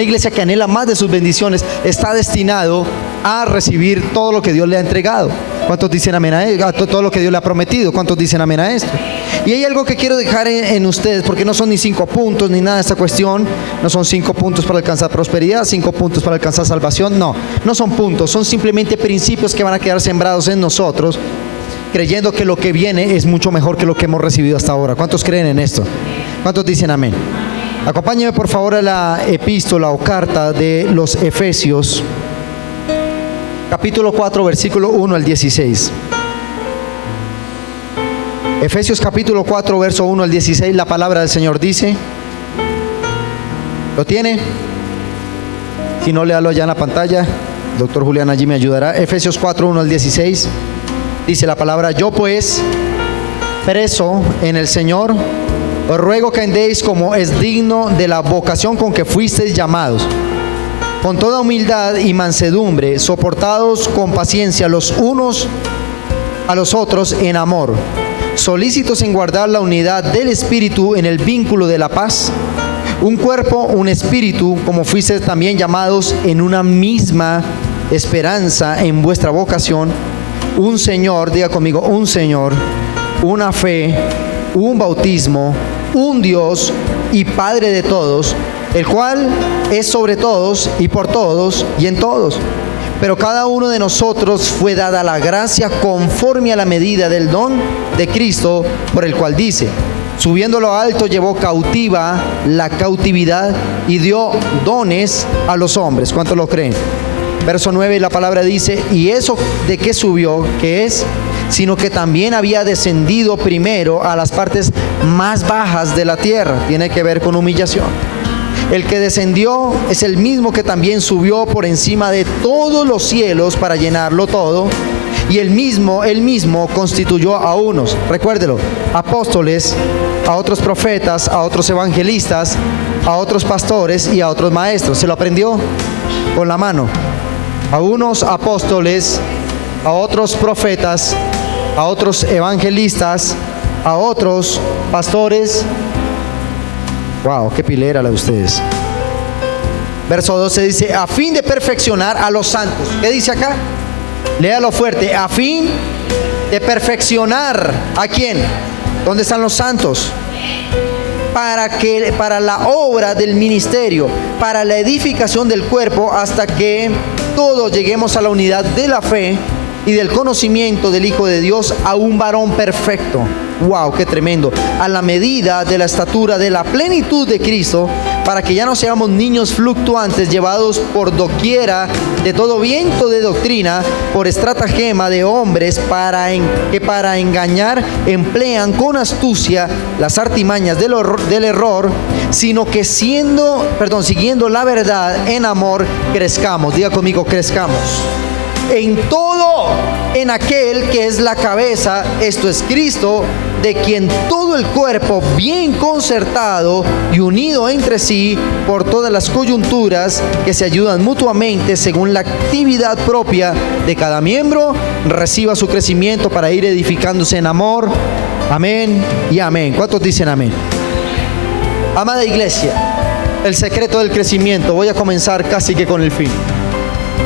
Una iglesia que anhela más de sus bendiciones está destinado a recibir todo lo que Dios le ha entregado. ¿Cuántos dicen amén a esto? Todo lo que Dios le ha prometido. ¿Cuántos dicen amén a esto? Y hay algo que quiero dejar en ustedes, porque no son ni 5 puntos ni nada de esta cuestión. No son 5 puntos para alcanzar prosperidad, 5 puntos para alcanzar salvación. No son puntos, son simplemente principios que van a quedar sembrados en nosotros, creyendo que lo que viene es mucho mejor que lo que hemos recibido hasta ahora. ¿Cuántos creen en esto? ¿Cuántos dicen amén? Acompáñeme por favor a la epístola o carta de los Efesios, capítulo 4, versículo 1 al 16. Efesios capítulo 4, verso 1 al 16, la palabra del Señor dice, ¿lo tiene? Si no, léalo allá en la pantalla, el doctor Julián allí me ayudará. Efesios 4, 1 al 16, dice la palabra: yo pues, preso en el Señor, os ruego que andéis como es digno de la vocación con que fuisteis llamados, con toda humildad y mansedumbre, soportados con paciencia los unos a los otros en amor, solícitos en guardar la unidad del Espíritu en el vínculo de la paz. Un cuerpo, un espíritu, como fuisteis también llamados en una misma esperanza en vuestra vocación. Un Señor, diga conmigo, un Señor, una fe, un bautismo, un Dios y Padre de todos, el cual es sobre todos y por todos y en todos. Pero cada uno de nosotros fue dada la gracia conforme a la medida del don de Cristo, por el cual dice: subiendo a lo alto llevó cautiva la cautividad y dio dones a los hombres. ¿Cuántos lo creen? Verso 9, la palabra dice: y eso de qué subió, ¿qué es? Sino que también había descendido primero a las partes más bajas de la tierra. Tiene que ver con humillación. El que descendió es el mismo que también subió por encima de todos los cielos para llenarlo todo. Y él mismo constituyó a unos, recuérdelo, apóstoles, a otros profetas, a otros evangelistas, a otros pastores y a otros maestros. ¿Se lo aprendió con la mano? A unos apóstoles, a otros profetas, a otros evangelistas, a otros pastores. Wow, qué pilera la de ustedes. Verso 12 dice: a fin de perfeccionar a los santos. ¿Qué dice acá? Léalo fuerte. A fin de perfeccionar ¿a quién? ¿Dónde están los santos? Para la obra del ministerio, para la edificación del cuerpo, hasta que todos lleguemos a la unidad de la fe y del conocimiento del Hijo de Dios, a un varón perfecto. Wow, qué tremendo. A la medida de la estatura de la plenitud de Cristo, para que ya no seamos niños fluctuantes, llevados por doquiera de todo viento de doctrina, por estratagema de hombres que para engañar emplean con astucia las artimañas del error, sino que siguiendo la verdad en amor, crezcamos. Diga conmigo, crezcamos en todo, en aquel que es la cabeza, esto es Cristo, de quien todo el cuerpo, bien concertado y unido entre sí por todas las coyunturas que se ayudan mutuamente según la actividad propia de cada miembro, reciba su crecimiento para ir edificándose en amor. Amén y amén. ¿Cuántos dicen amén? Amada iglesia, el secreto del crecimiento, voy a comenzar casi que con el fin,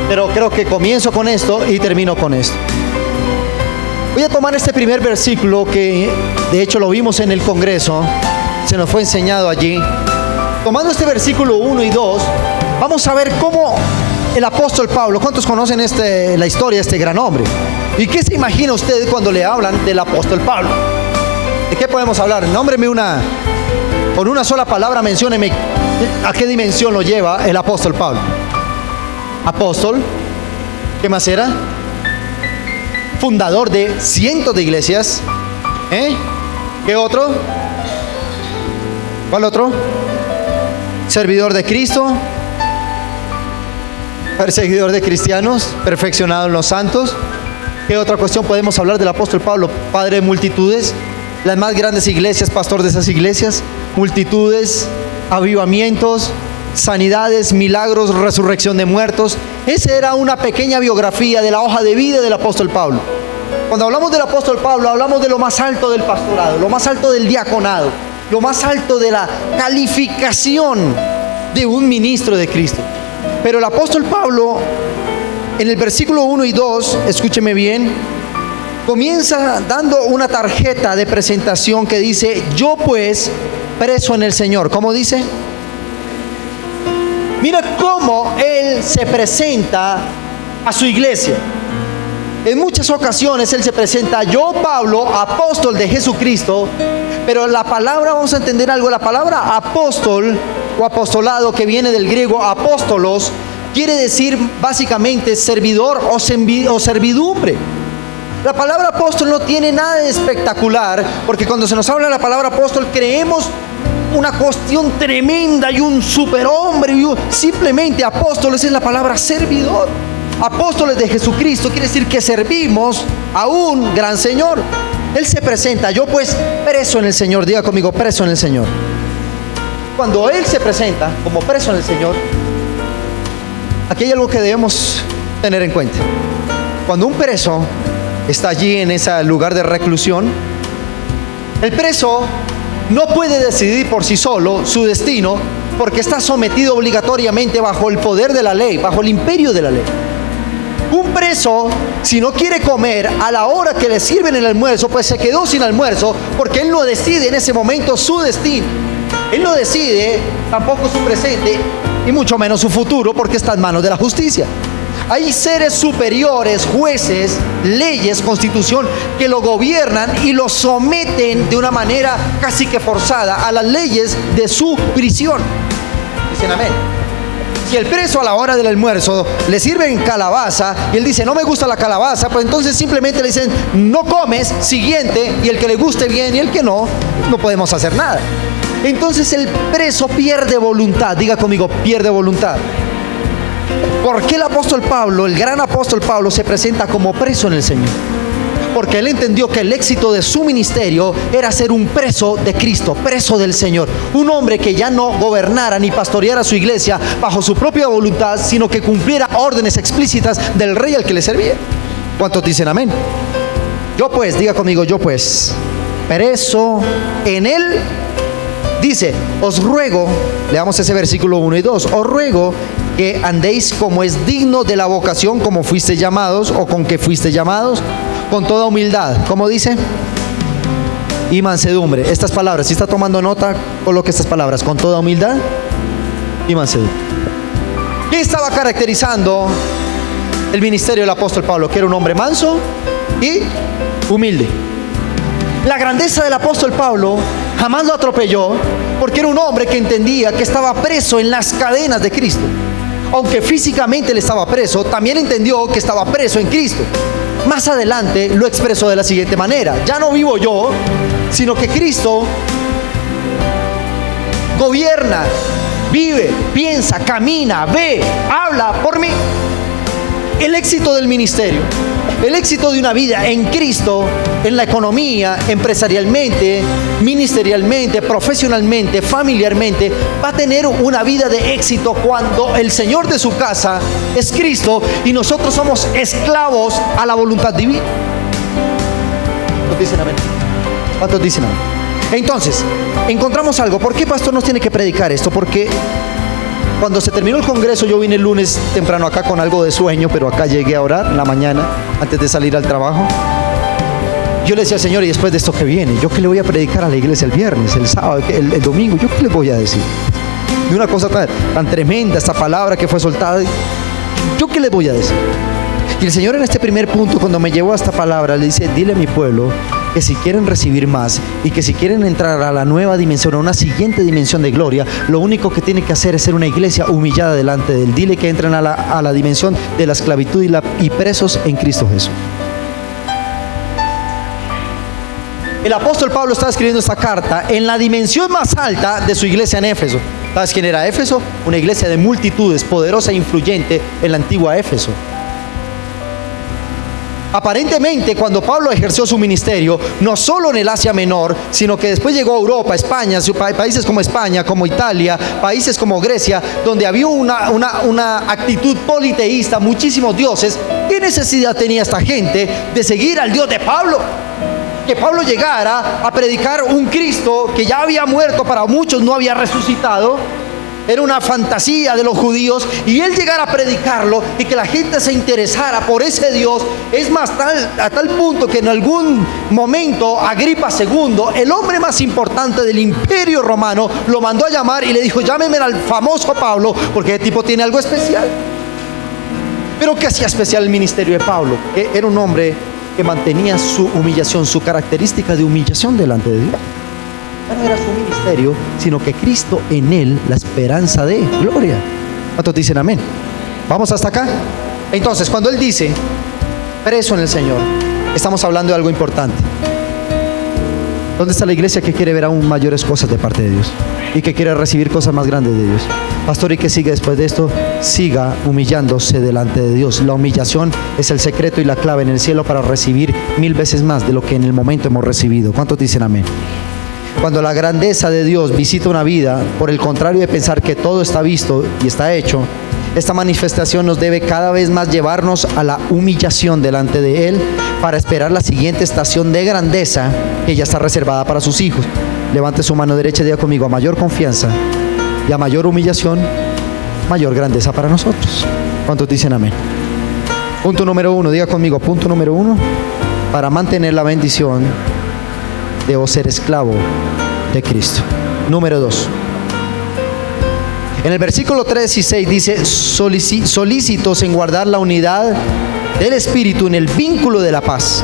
pero creo que comienzo con esto y termino con esto. Voy a tomar este primer versículo que de hecho lo vimos en el Congreso, se nos fue enseñado allí. Tomando este versículo 1 y 2, vamos a ver cómo el apóstol Pablo, ¿cuántos conocen la historia de este gran hombre? ¿Y qué se imagina usted cuando le hablan del apóstol Pablo? ¿De qué podemos hablar? Nómbreme con una sola palabra, mencióneme a qué dimensión lo lleva el apóstol Pablo. Apóstol, ¿qué más era? Fundador de cientos de iglesias. ¿Qué otro? ¿Cuál otro? Servidor de Cristo, perseguidor de cristianos, perfeccionado en los santos. ¿Qué otra cuestión podemos hablar del apóstol Pablo? Padre de multitudes, las más grandes iglesias, pastor de esas iglesias, multitudes, avivamientos, sanidades, milagros, resurrección de muertos. Esa era una pequeña biografía de la hoja de vida del apóstol Pablo. Cuando hablamos del apóstol Pablo, hablamos de lo más alto del pastorado, lo más alto del diaconado, lo más alto de la calificación de un ministro de Cristo. Pero el apóstol Pablo, en el versículo 1 y 2, escúcheme bien, comienza dando una tarjeta de presentación que dice: yo pues, preso en el Señor. ¿Cómo dice? Mira cómo él se presenta a su iglesia. En muchas ocasiones él se presenta: yo, Pablo, apóstol de Jesucristo. Pero la palabra, vamos a entender algo, la palabra apóstol o apostolado, que viene del griego apóstolos, quiere decir básicamente servidor o servidumbre. La palabra apóstol no tiene nada de espectacular, porque cuando se nos habla de la palabra apóstol creemos una cuestión tremenda y un superhombre. Simplemente apóstoles es la palabra servidor. Apóstoles de Jesucristo quiere decir que servimos a un gran Señor. Él se presenta: yo pues, preso en el Señor. Diga conmigo: preso en el Señor. Cuando él se presenta como preso en el Señor, aquí hay algo que debemos tener en cuenta. Cuando un preso está allí en ese lugar de reclusión, el preso no puede decidir por sí solo su destino, porque está sometido obligatoriamente bajo el poder de la ley, bajo el imperio de la ley. Un preso, si no quiere comer a la hora que le sirven el almuerzo, pues se quedó sin almuerzo, porque él no decide en ese momento su destino. Él no decide tampoco su presente y mucho menos su futuro, porque está en manos de la justicia. Hay seres superiores, jueces, leyes, constitución, que lo gobiernan y lo someten de una manera casi que forzada a las leyes de su prisión. Dicen amén. Si el preso a la hora del almuerzo le sirven calabaza y él dice: no me gusta la calabaza, pues entonces simplemente le dicen: no comes, siguiente, y el que le guste bien y el que no, no podemos hacer nada. Entonces el preso pierde voluntad. Diga conmigo: pierde voluntad. ¿Por qué el apóstol Pablo, el gran apóstol Pablo, se presenta como preso en el Señor? Porque él entendió que el éxito de su ministerio era ser un preso de Cristo, preso del Señor. Un hombre que ya no gobernara ni pastoreara su iglesia bajo su propia voluntad, sino que cumpliera órdenes explícitas del rey al que le servía. ¿Cuántos dicen amén? Yo pues, diga conmigo: yo pues, preso en él. Dice: os ruego, leamos ese versículo 1 y 2, os ruego que andéis como es digno de la vocación como fuiste llamados, o con que fuiste llamados, con toda humildad. ¿Cómo dice? Y mansedumbre. Estas palabras, si está tomando nota, coloque estas palabras: con toda humildad y mansedumbre. ¿Qué estaba caracterizando el ministerio del apóstol Pablo? Que era un hombre manso y humilde. La grandeza del apóstol Pablo jamás lo atropelló, porque era un hombre que entendía que estaba preso en las cadenas de Cristo. Aunque físicamente él estaba preso, también entendió que estaba preso en Cristo. Más adelante lo expresó de la siguiente manera: ya no vivo yo, sino que Cristo gobierna, vive, piensa, camina, ve, habla por mí. El éxito del ministerio, el éxito de una vida en Cristo, en la economía, empresarialmente, ministerialmente, profesionalmente, familiarmente, va a tener una vida de éxito cuando el Señor de su casa es Cristo y nosotros somos esclavos a la voluntad divina. ¿Cuántos dicen amén? ¿Cuántos dicen amén? Entonces, encontramos algo. ¿Por qué pastor nos tiene que predicar esto? Porque cuando se terminó el congreso, yo vine el lunes temprano acá con algo de sueño, pero acá llegué a orar en la mañana antes de salir al trabajo. Yo le decía al Señor: y después de esto que viene, ¿yo qué le voy a predicar a la iglesia el viernes, el sábado, el domingo? ¿Yo qué le voy a decir? De una cosa tan tremenda, esta palabra que fue soltada, ¿yo qué le voy a decir? Y el Señor, en este primer punto, cuando me llevó a esta palabra, le dice: dile a mi pueblo que si quieren recibir más y que si quieren entrar a la nueva dimensión, a una siguiente dimensión de gloria, lo único que tienen que hacer es ser una iglesia humillada delante de Él. Dile que entren a la dimensión de la esclavitud y presos en Cristo Jesús. El apóstol Pablo estaba escribiendo esta carta en la dimensión más alta de su iglesia en Éfeso. ¿Sabes quién era Éfeso? Una iglesia de multitudes, poderosa e influyente en la antigua Éfeso. Aparentemente, cuando Pablo ejerció su ministerio, no solo en el Asia Menor, sino que después llegó a Europa, España, países como España, como Italia, países como Grecia, donde había una actitud politeísta, muchísimos dioses. ¿Qué necesidad tenía esta gente de seguir al Dios de Pablo? Que Pablo llegara a predicar un Cristo que ya había muerto, para muchos no había resucitado, era una fantasía de los judíos, y él llegar a predicarlo y que la gente se interesara por ese Dios, es más, a tal punto que en algún momento Agripa II, el hombre más importante del imperio romano, lo mandó a llamar y le dijo: llámeme al famoso Pablo, porque ese tipo tiene algo especial. Pero ¿qué hacía especial el ministerio de Pablo? Que era un hombre que mantenía su humillación, su característica de humillación delante de Dios. Ya no era su ministerio, sino que Cristo en él, la esperanza de gloria. ¿Cuántos dicen amén? Vamos hasta acá. Entonces, cuando él dice preso en el Señor, estamos hablando de algo importante. ¿Dónde está la iglesia que quiere ver aún mayores cosas de parte de Dios y que quiere recibir cosas más grandes de Dios? Pastor, ¿y qué sigue después de esto? Siga humillándose delante de Dios. La humillación es el secreto y la clave en el cielo para recibir 1000 veces más de lo que en el momento hemos recibido. ¿Cuántos dicen amén? Cuando la grandeza de Dios visita una vida, por el contrario de pensar que todo está visto y está hecho, esta manifestación nos debe cada vez más llevarnos a la humillación delante de Él para esperar la siguiente estación de grandeza que ya está reservada para sus hijos. Levante su mano derecha y diga conmigo: a mayor confianza y a mayor humillación, mayor grandeza para nosotros. ¿Cuántos dicen amén? Punto número 1, diga conmigo, punto número 1: para mantener la bendición debo ser esclavo de Cristo. Número 2, en el versículo 3 y 6 dice: solícitos en guardar la unidad del Espíritu en el vínculo de la paz.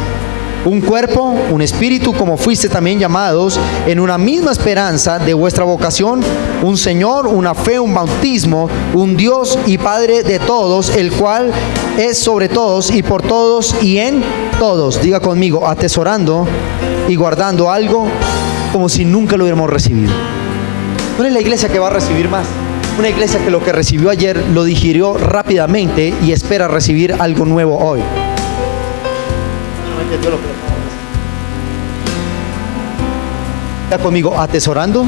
Un cuerpo, un espíritu, como fuiste también llamados, en una misma esperanza de vuestra vocación, un Señor, una fe, un bautismo, un Dios y Padre de todos, el cual es sobre todos y por todos y en todos. Diga conmigo: atesorando y guardando algo como si nunca lo hubiéramos recibido. ¿Cuál es la iglesia que va a recibir más? Una iglesia que lo que recibió ayer lo digirió rápidamente y espera recibir algo nuevo hoy. Está conmigo: atesorando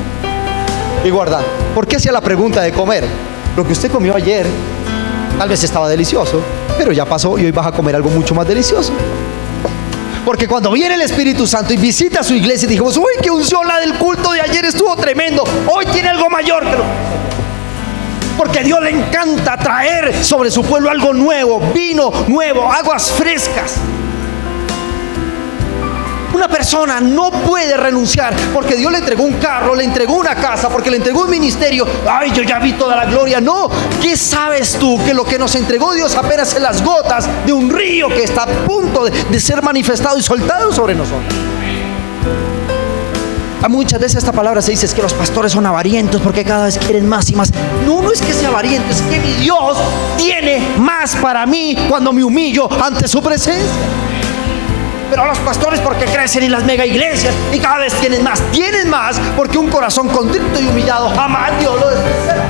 y guardando. ¿Por qué hacía la pregunta de comer? Lo que usted comió ayer tal vez estaba delicioso, pero ya pasó y hoy vas a comer algo mucho más delicioso. Porque cuando viene el Espíritu Santo y visita su iglesia, dijimos: uy, qué unción la del culto de ayer, estuvo tremendo. Hoy tiene algo mayor que lo... Porque a Dios le encanta traer sobre su pueblo algo nuevo, vino nuevo, aguas frescas. Una persona no puede renunciar porque Dios le entregó un carro, le entregó una casa, porque le entregó un ministerio. Ay, yo ya vi toda la gloria. No, ¿qué sabes tú? Que lo que nos entregó Dios apenas es las gotas de un río que está a punto de ser manifestado y soltado sobre nosotros. Muchas veces esta palabra se dice: es que los pastores son avarientos porque cada vez quieren más y más. No, no es que sea avariento, es que mi Dios tiene más para mí cuando me humillo ante su presencia. Pero los pastores, porque crecen en las mega iglesias y cada vez tienen más porque un corazón contrito y humillado jamás Dios lo despreciará.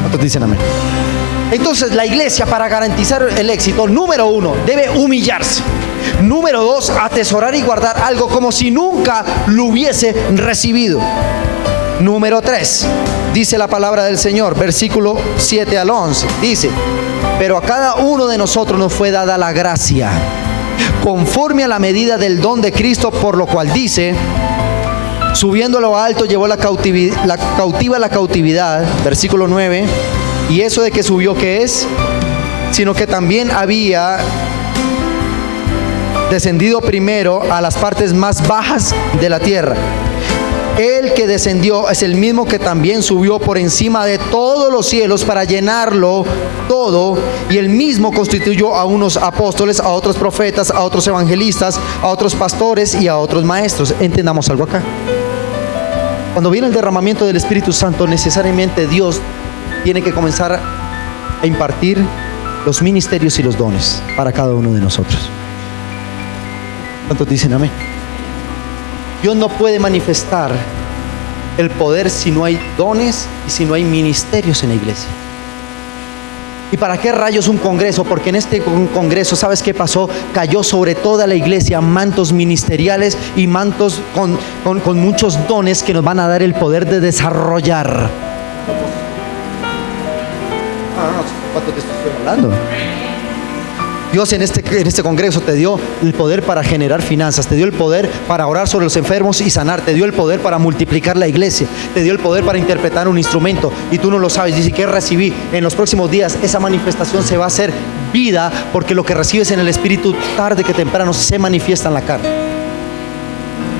¿Cuántos dicen amén? Entonces la iglesia, para garantizar el éxito, número 1, debe humillarse. Número 2, atesorar y guardar algo como si nunca lo hubiese recibido. Número 3, dice la palabra del Señor, versículo 7 al 11, dice: pero a cada uno de nosotros nos fue dada la gracia conforme a la medida del don de Cristo, por lo cual dice: subiendo a lo alto llevó la cautiva la cautividad. Versículo 9: y eso de que subió, ¿qué es? Sino que también había descendido primero a las partes más bajas de la tierra. El que descendió es el mismo que también subió por encima de todos los cielos para llenarlo todo, y el mismo constituyó a unos apóstoles, a otros profetas, a otros evangelistas, a otros pastores y a otros maestros. Entendamos algo acá. Cuando viene el derramamiento del Espíritu Santo, necesariamente Dios tiene que comenzar a impartir los ministerios y los dones para cada uno de nosotros. ¿Cuántos dicen amén? Dios no puede manifestar el poder si no hay dones y si no hay ministerios en la iglesia. ¿Y para qué rayos un congreso? Porque en este congreso, ¿sabes qué pasó? Cayó sobre toda la iglesia mantos ministeriales y mantos con muchos dones que nos van a dar el poder de desarrollar. ¿Cuánto te estoy hablando? Dios en este congreso te dio el poder para generar finanzas, te dio el poder para orar sobre los enfermos y sanar, te dio el poder para multiplicar la iglesia, te dio el poder para interpretar un instrumento y tú no lo sabes. Dice que recibí en los próximos días, esa manifestación se va a hacer vida, porque lo que recibes en el Espíritu tarde que temprano se manifiesta en la carne.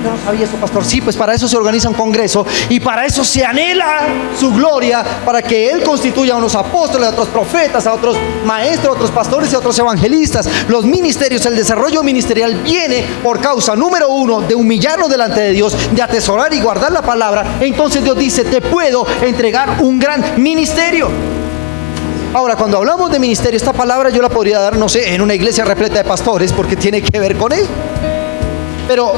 Yo no sabía eso, pastor. Sí, pues para eso se organiza un congreso y para eso se anhela su gloria, para que Él constituya a unos apóstoles, a otros profetas, a otros maestros, a otros pastores y a otros evangelistas. Los ministerios, el desarrollo ministerial viene por causa, número uno, de humillarnos delante de Dios, de atesorar y guardar la palabra. Entonces Dios dice: te puedo entregar un gran ministerio. Ahora, cuando hablamos de ministerio, esta palabra yo la podría dar, no sé, en una iglesia repleta de pastores, porque tiene que ver con eso. Pero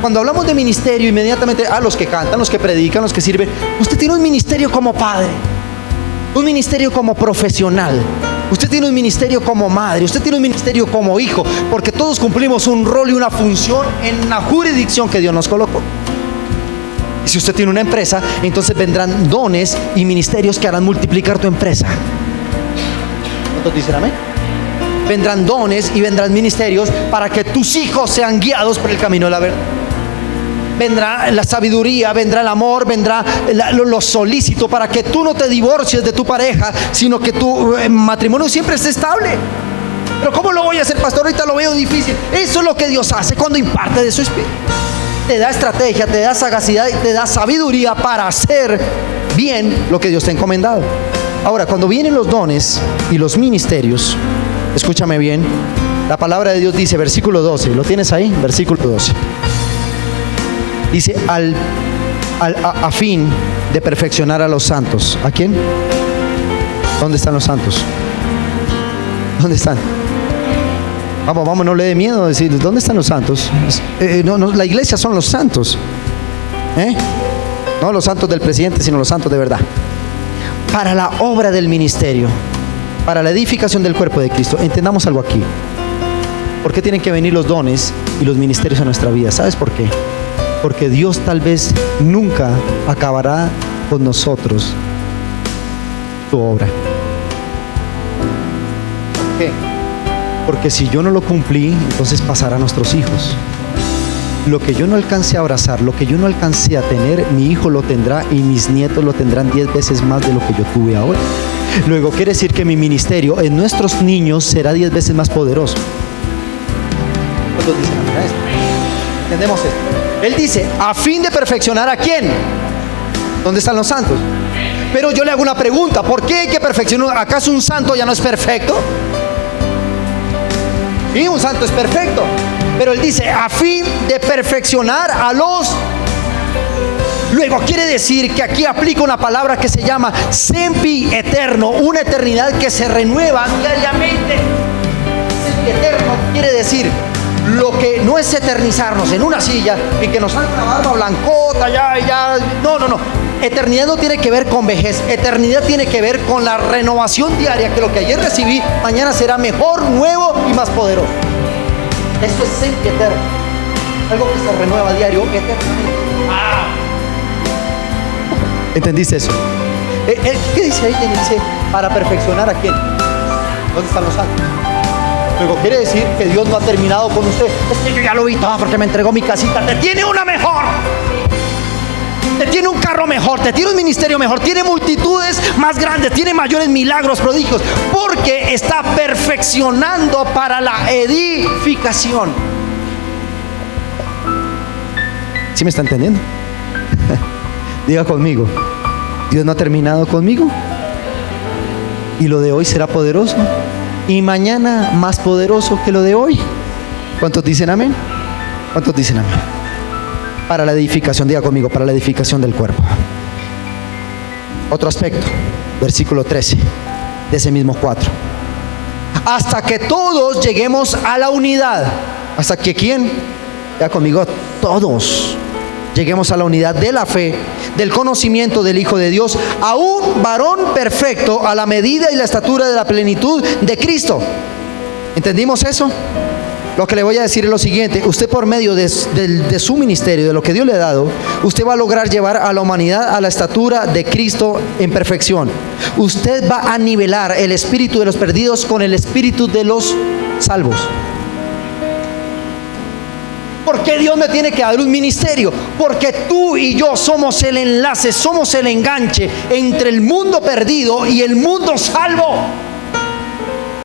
cuando hablamos de ministerio, inmediatamente a los que cantan, los que predican, los que sirven, usted tiene un ministerio como padre, un ministerio como profesional, usted tiene un ministerio como madre, usted tiene un ministerio como hijo, porque todos cumplimos un rol y una función en la jurisdicción que Dios nos colocó. Y si usted tiene una empresa, entonces vendrán dones y ministerios que harán multiplicar tu empresa. ¿Cuántos dicen amén? Vendrán dones y vendrán ministerios para que tus hijos sean guiados por el camino de la verdad. Vendrá la sabiduría, vendrá el amor, vendrá lo solícito, para que tú no te divorcies de tu pareja, sino que tu matrimonio siempre esté estable. Pero ¿cómo lo voy a hacer, pastor? Ahorita lo veo difícil. Eso es lo que Dios hace cuando imparte de su espíritu. Te da estrategia, te da sagacidad y te da sabiduría para hacer bien lo que Dios te ha encomendado. Ahora, cuando vienen los dones y los ministerios, escúchame bien, la palabra de Dios dice, versículo 12, ¿lo tienes ahí? Versículo 12. Dice, a fin de perfeccionar a los santos. ¿A quién? ¿Dónde están los santos? ¿Dónde están? Vamos, no le dé miedo decir, ¿dónde están los santos? No, la iglesia son los santos. No los santos del presidente, sino los santos de verdad. Para la obra del ministerio, para la edificación del cuerpo de Cristo. Entendamos algo aquí. ¿Por qué tienen que venir los dones y los ministerios a nuestra vida? ¿Sabes por qué? Porque Dios tal vez nunca acabará con nosotros tu obra. ¿Por qué? Porque si yo no lo cumplí, entonces pasará a nuestros hijos. Lo que yo no alcancé a abrazar, lo que yo no alcancé a tener, mi hijo lo tendrá y mis nietos lo tendrán 10 veces más de lo que yo tuve ahora. Luego quiere decir que mi ministerio en nuestros niños será 10 veces más poderoso. ¿Cuántos dicen amén a esto? ¿Entendemos esto? Él dice, a fin de perfeccionar ¿a quién? ¿Dónde están los santos? Pero yo le hago una pregunta, ¿por qué hay que perfeccionar? ¿Acaso un santo ya no es perfecto? Sí, un santo es perfecto, pero él dice, a fin de perfeccionar a los... Luego quiere decir que aquí aplica una palabra que se llama sempi eterno, una eternidad que se renueva diariamente. Sempi eterno quiere decir lo que no es eternizarnos en una silla y que nos salga una barba blancota, ya. No. Eternidad no tiene que ver con vejez. Eternidad tiene que ver con la renovación diaria, que lo que ayer recibí, mañana será mejor, nuevo y más poderoso. Eso es sempi eterno. Algo que se renueva a diario eternamente. ¿Entendiste eso? ¿Qué dice ahí? Dice, ¿para perfeccionar a quién? ¿Dónde están los santos? Luego quiere decir que Dios no ha terminado con usted. Es que yo ya lo vi todo porque me entregó mi casita. Te tiene una mejor. Te tiene un carro mejor, te tiene un ministerio mejor, tiene multitudes más grandes, tiene mayores milagros, prodigios, porque está perfeccionando para la edificación. ¿Sí me está entendiendo? Diga conmigo, Dios no ha terminado conmigo. Y lo de hoy será poderoso. Y mañana más poderoso que lo de hoy. ¿Cuántos dicen amén? ¿Cuántos dicen amén? Para la edificación, diga conmigo, para la edificación del cuerpo. Otro aspecto, versículo 13 de ese mismo 4. Hasta que todos lleguemos a la unidad. ¿Hasta que quién? Diga conmigo, todos lleguemos a la unidad de la fe, del conocimiento del Hijo de Dios, a un varón perfecto, a la medida y la estatura de la plenitud de Cristo. ¿Entendimos eso? Lo que le voy a decir es lo siguiente: usted, por medio de su ministerio, de lo que Dios le ha dado, usted va a lograr llevar a la humanidad a la estatura de Cristo en perfección. Usted va a nivelar el espíritu de los perdidos con el espíritu de los salvos. ¿Por qué Dios me tiene que dar un ministerio? Porque tú y yo somos el enlace, somos el enganche entre el mundo perdido y el mundo salvo.